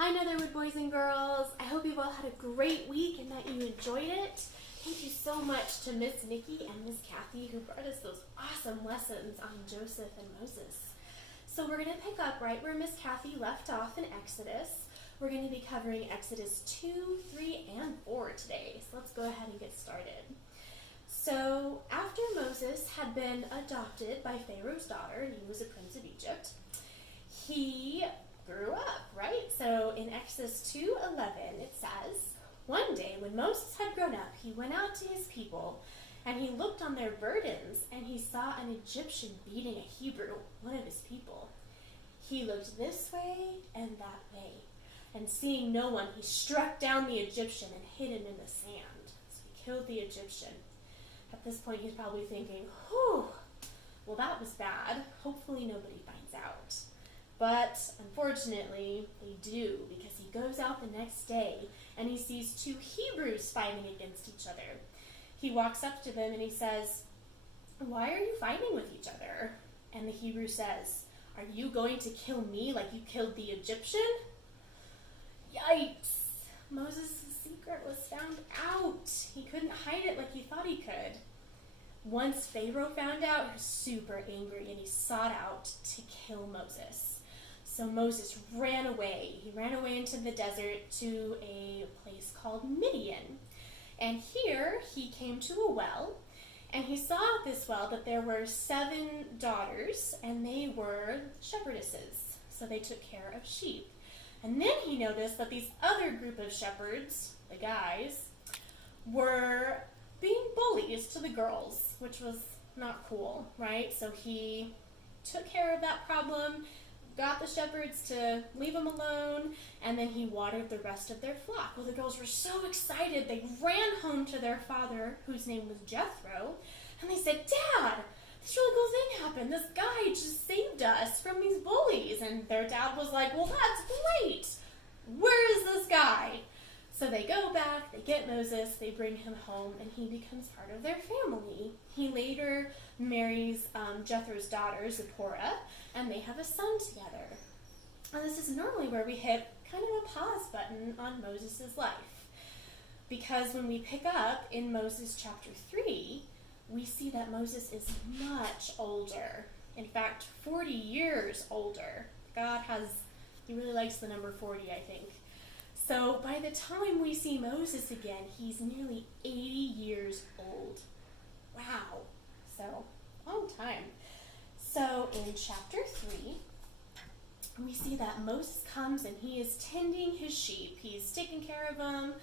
Hi Netherwood boys and girls. I hope you've all had a great week and that you enjoyed it. Thank you so much to Miss Nikki and Miss Kathy who brought us those awesome lessons on Joseph and Moses. So we're going to pick up right where Miss Kathy left off in Exodus. We're going to be covering Exodus 2, 3, and 4 today. So let's go ahead and get started. So after Moses had been adopted by Pharaoh's daughter, and he was a prince of Egypt, he grew up, right? So in Exodus 2:11 it says, "One day when Moses had grown up, he went out to his people, and he looked on their burdens, and he saw an Egyptian beating a Hebrew, one of his people. He looked this way and that way, and seeing no one, he struck down the Egyptian and hid him in the sand." So he killed the Egyptian. At this point, he's probably thinking, whew, well, that was bad. Hopefully nobody finds out. But unfortunately, they do, because he goes out the next day and he sees two Hebrews fighting against each other. He walks up to them and he says, "Why are you fighting with each other?" And the Hebrew says, "Are you going to kill me like you killed the Egyptian?" Yikes! Moses' secret was found out. He couldn't hide it like he thought he could. Once Pharaoh found out, he was super angry and he sought out to kill Moses. So Moses ran away. He ran away into the desert to a place called Midian. And here he came to a well, and he saw at this well that there were 7 daughters, and they were shepherdesses. So they took care of sheep. And then he noticed that these other group of shepherds, the guys, were being bullies to the girls, which was not cool, right? So he took care of that problem, got the shepherds to leave them alone, and then he watered the rest of their flock. Well, the girls were so excited, they ran home to their father, whose name was Jethro, and they said, "Dad, this really cool thing happened. This guy just saved us from these bullies." And their dad was like, "Well, that's great. Where is this guy?" So they go back, they get Moses, they bring him home, and he becomes part of their family. He later marries Jethro's daughter, Zipporah, and they have a son together. And this is normally where we hit kind of a pause button on Moses' life. Because when we pick up in Moses chapter 3, we see that Moses is much older. In fact, 40 years older. He really likes the number 40, I think. So by the time we see Moses again, he's nearly 80 years old. Wow. So, long time. So in chapter 3, we see that Moses comes and he is tending his sheep. He's taking care of them,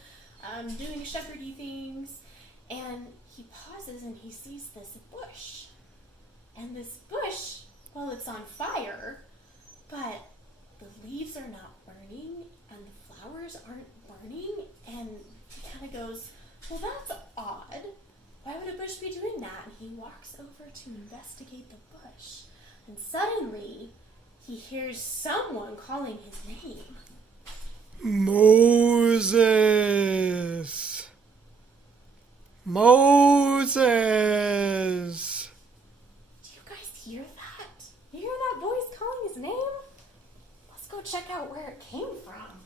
doing shepherdy things, and he pauses and he sees this bush. And this bush, well, it's on fire, but the leaves are not burning and the flowers aren't burning, and he kind of goes, "Well, that's odd. Why would a bush be doing that?" And he walks over to investigate the bush, and suddenly he hears someone calling his name. Moses! Moses! Do you guys hear that? You hear that voice calling his name? Let's go check out where it came from.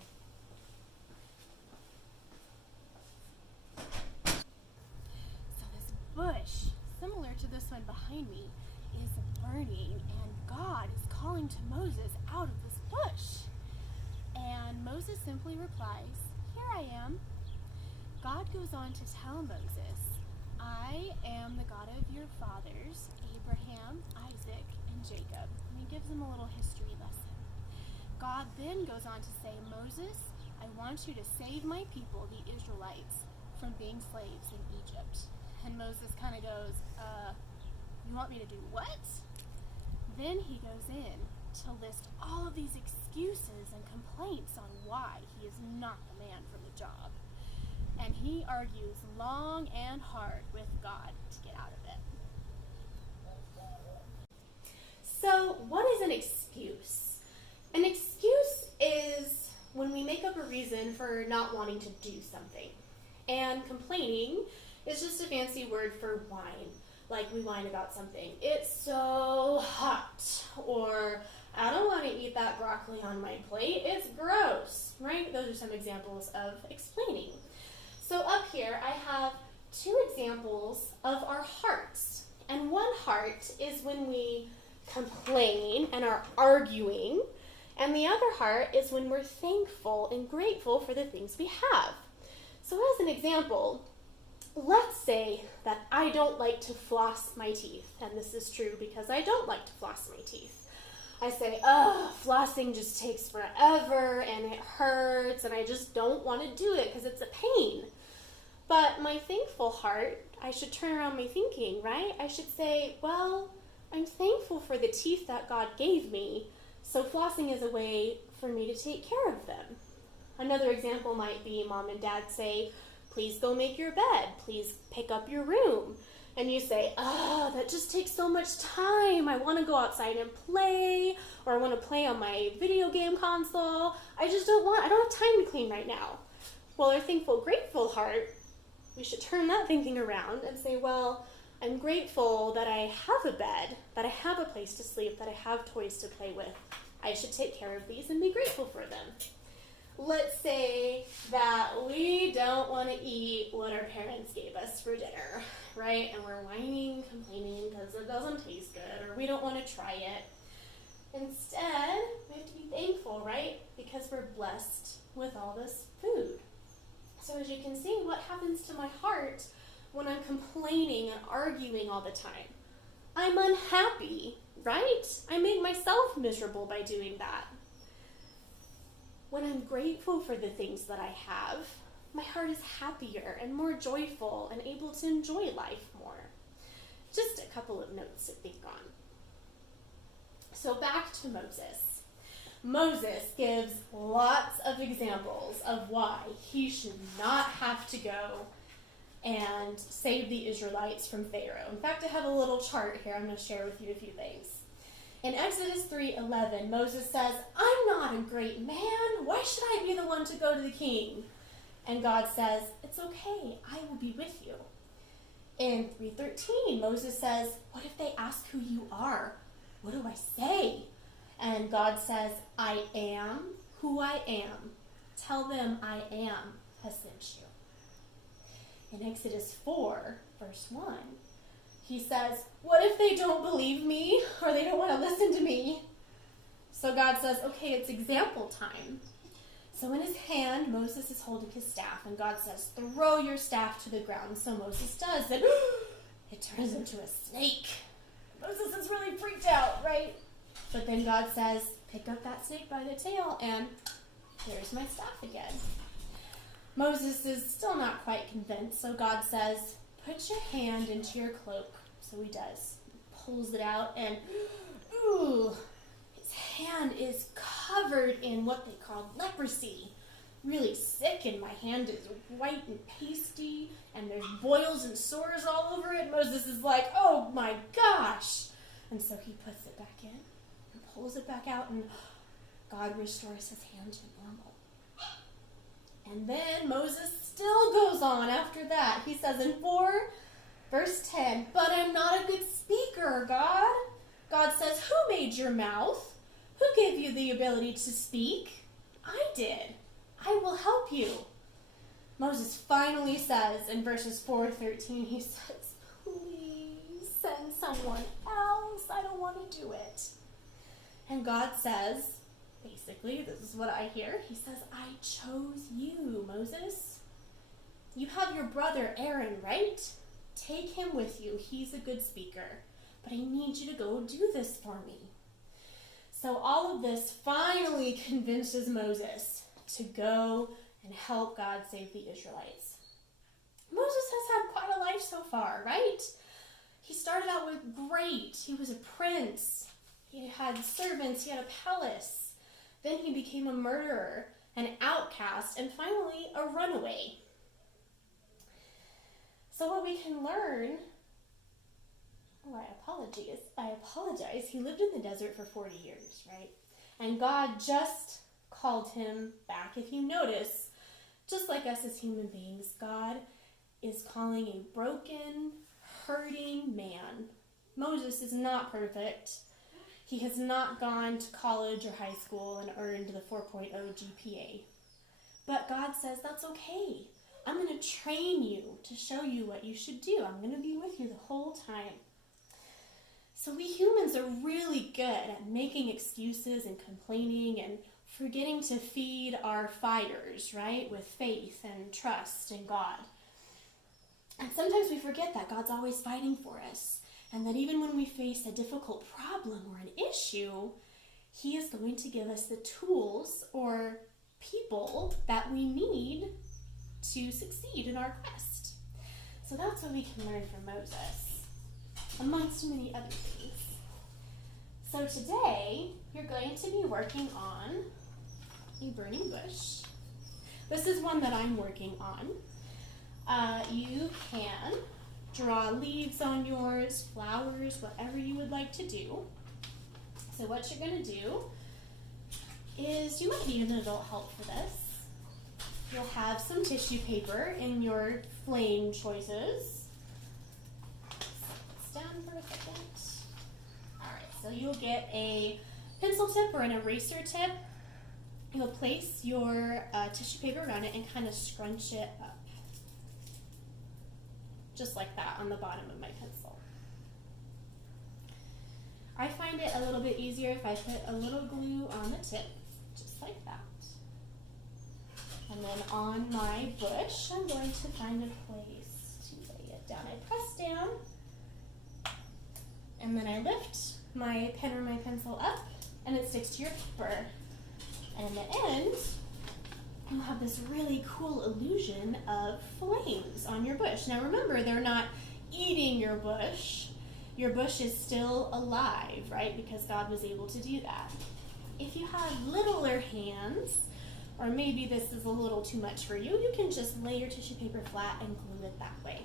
So this bush, similar to this one behind me, is burning, and God is calling to Moses out of this bush. And Moses simply replies, "Here I am." God goes on to tell Moses, "I am the God of your fathers, Abraham, Isaac, and Jacob." And he gives him a little history lesson. God then goes on to say, "Moses, I want you to save my people, the Israelites, from being slaves in Egypt." And Moses kind of goes, "You want me to do what?" Then he goes in to list all of these excuses and complaints on why he is not the man for the job. And he argues long and hard with God to get out of it. So, what is an excuse? An excuse is when we make up a reason for not wanting to do something. And complaining is just a fancy word for whine. Like we whine about something. "It's so hot," or "I don't want to eat that broccoli on my plate. It's gross." right? Those are some examples of explaining. So up here I have two examples of our hearts. And one heart is when we complain and are arguing, and the other heart is when we're thankful and grateful for the things we have. So as an example, let's say that I don't like to floss my teeth, and this is true because I don't like to floss my teeth. I say, flossing just takes forever and it hurts and I just don't want to do it because it's a pain. But my thankful heart, I should turn around my thinking, right? I should say, well, I'm thankful for the teeth that God gave me, so flossing is a way for me to take care of them. Another example might be mom and dad say, please go make your bed, please pick up your room. And you say, that just takes so much time. I want to go outside and play, or I want to play on my video game console. I don't have time to clean right now. Well, our thankful, grateful heart, we should turn that thinking around and say, well, I'm grateful that I have a bed, that I have a place to sleep, that I have toys to play with. I should take care of these and be grateful for them. Let's say that we don't want to eat what our parents gave us for dinner, right? And we're whining, complaining because it doesn't taste good, or we don't want to try it. Instead, we have to be thankful, right? Because we're blessed with all this food. So as you can see, what happens to my heart when I'm complaining and arguing all the time? I'm unhappy, right? I make myself miserable by doing that. When I'm grateful for the things that I have, my heart is happier and more joyful and able to enjoy life more. Just a couple of notes to think on. So back to Moses. Moses gives lots of examples of why he should not have to go and save the Israelites from Pharaoh. In fact, I have a little chart here. I'm going to share with you a few things. In Exodus 3:11, Moses says, I'm not a great man. Why should I be the one to go to the king? And God says, it's okay. I will be with you. In 3:13, Moses says, what if they ask who you are? What do I say? And God says, I am who I am. Tell them I am has sent you. In Exodus 4, verse 1, he says, what if they don't believe me or they don't want to listen to me? So God says, okay, it's example time. So in his hand, Moses is holding his staff, and God says, throw your staff to the ground. So Moses does, and it turns into a snake. Moses is really freaked out, right? But then God says, pick up that snake by the tail, and there's my staff again. Moses is still not quite convinced, so God says, put your hand into your cloak. So he does. He pulls it out, and his hand is covered in what they call leprosy. Really sick, and my hand is white and pasty, and there's boils and sores all over it. Moses is like, oh my gosh. And so he puts it back in and pulls it back out, and God restores his hand to normal. And then Moses still goes on after that. He says in 4, verse 10, but I'm not a good speaker, God. God says, who made your mouth? Who gave you the ability to speak? I did. I will help you. Moses finally says in verses 4-13, he says, please send someone else. I don't want to do it. And God says, basically, this is what I hear. He says, I chose you, Moses. You have your brother Aaron, right? Take him with you. He's a good speaker. But I need you to go do this for me. So all of this finally convinces Moses to go and help God save the Israelites. Moses has had quite a life so far, right? He started out with great. He was a prince. He had servants. He had a palace. Then he became a murderer, an outcast, and finally a runaway. So what we can learn, I apologize. He lived in the desert for 40 years, right? And God just called him back. If you notice, just like us as human beings, God is calling a broken, hurting man. Moses is not perfect. He has not gone to college or high school and earned the 4.0 GPA. But God says, that's okay. I'm going to train you to show you what you should do. I'm going to be with you the whole time. So we humans are really good at making excuses and complaining and forgetting to feed our fires, right, with faith and trust in God. And sometimes we forget that God's always fighting for us, and that even when we face a difficult problem or an issue, He is going to give us the tools or people that we need to succeed in our quest. So that's what we can learn from Moses, amongst many other things. So today, you're going to be working on a burning bush. This is one that I'm working on. You can draw leaves on yours, flowers, whatever you would like to do. So what you're going to do is, you might need an adult help for this. You'll have some tissue paper in your flame choices. Sit down for a second. Alright, so you'll get a pencil tip or an eraser tip. You'll place your tissue paper around it and kind of scrunch it up. Just like that on the bottom of my pencil. I find it a little bit easier if I put a little glue on the tip, just like that. And then on my bush, I'm going to find a place to lay it down. I press down, and then I lift my pen or my pencil up, and it sticks to your paper. And in the end, you'll have this really cool illusion of flames on your bush. Now remember, they're not eating your bush. Your bush is still alive, right? Because God was able to do that. If you have littler hands, or maybe this is a little too much for you, you can just lay your tissue paper flat and glue it that way.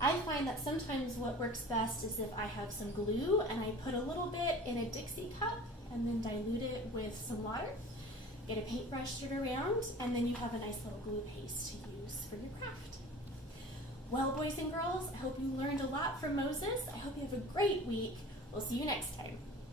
I find that sometimes what works best is if I have some glue and I put a little bit in a Dixie cup and then dilute it with some water. Get a paintbrush, stir it around, and then you have a nice little glue paste to use for your craft. Well, boys and girls, I hope you learned a lot from Moses. I hope you have a great week. We'll see you next time.